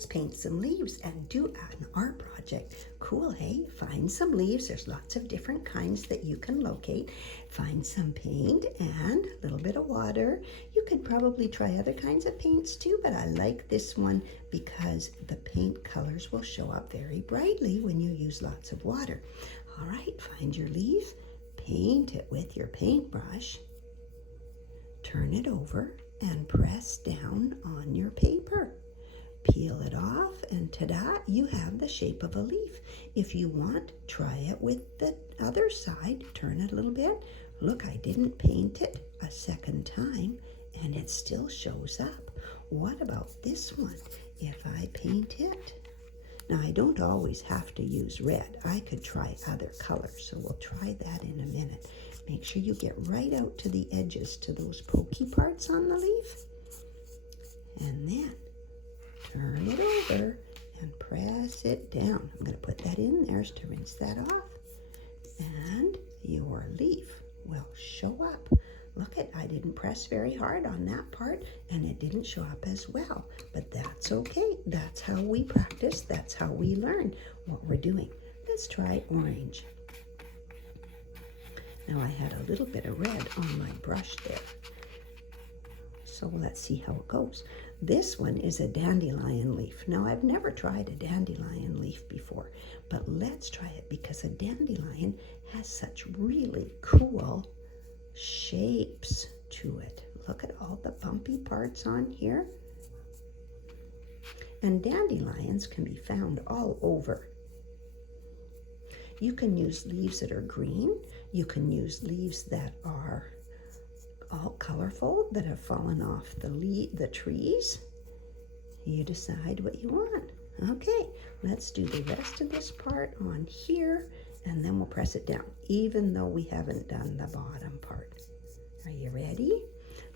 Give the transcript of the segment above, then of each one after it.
let's paint some leaves and do an art project. Cool, hey? Find some leaves. There's lots of different kinds that you can locate. Find some paint and a little bit of water. You could probably try other kinds of paints too, but I like this one because the paint colors will show up very brightly when you use lots of water. All right, find your leaf, paint it with your paintbrush, turn it over, and press down on your paper. Peel it off, and ta-da, you have the shape of a leaf. If you want, try it with the other side. Turn it a little bit. Look, I didn't paint it a second time, and it still shows up. What about this one? If I paint it, now I don't always have to use red. I could try other colors, so we'll try that in a minute. Make sure you get right out to the edges, to those pokey parts on the leaf. And then turn it over and press it down. I'm going to put that in there to rinse that off. And your leaf will show up. Look at, I didn't press very hard on that part and it didn't show up as well. But that's okay. That's how we practice. That's how we learn what we're doing. Let's try orange. Now I had a little bit of red on my brush there. So let's see how it goes. This one is a dandelion leaf. Now I've never tried a dandelion leaf before, but let's try it because a dandelion has such really cool shapes to it. Look at all the bumpy parts on here. And dandelions can be found all over. You can use leaves that are green. You can use leaves that are all colorful, that have fallen off the trees. You decide what you want. Okay, let's do the rest of this part on here, and then we'll press it down, even though we haven't done the bottom part. Are you ready?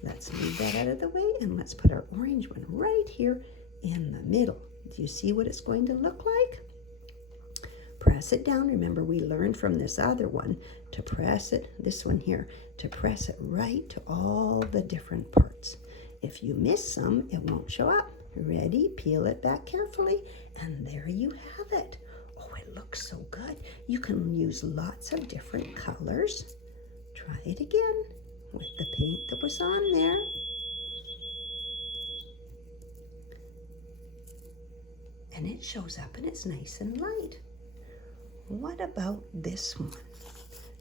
Let's move that out of the way, and let's put our orange one right here in the middle. Do you see what it's going to look like? Press it down. Remember, we learned from this other one to press it, this one here, to press it right to all the different parts. If you miss some, it won't show up. Ready? Peel it back carefully, and there you have it. Oh, it looks so good. You can use lots of different colors. Try it again with the paint that was on there. And it shows up and it's nice and light. What about this one?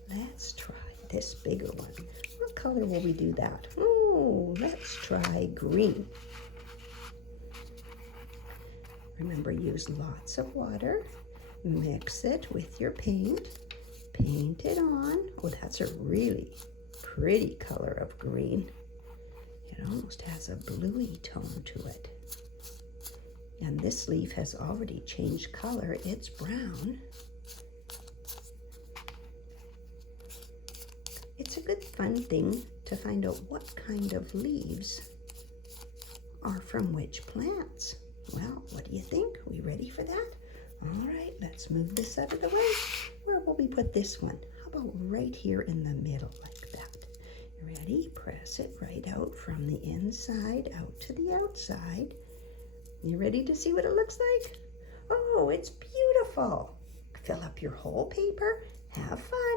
Let's try this bigger one. What color will we do that? Oh, let's try green. Remember, use lots of water. Mix it with your paint. Paint it on. Oh, that's a really pretty color of green. It almost has a bluey tone to it. And this leaf has already changed color. It's brown. It's a good fun thing to find out what kind of leaves are from which plants. Well, what do you think? Are we ready for that? All right, let's move this out of the way. Where will we put this one? How about right here in the middle like that? Ready? Press it right out from the inside out to the outside. You ready to see what it looks like? Oh, it's beautiful. Fill up your whole paper. Have fun.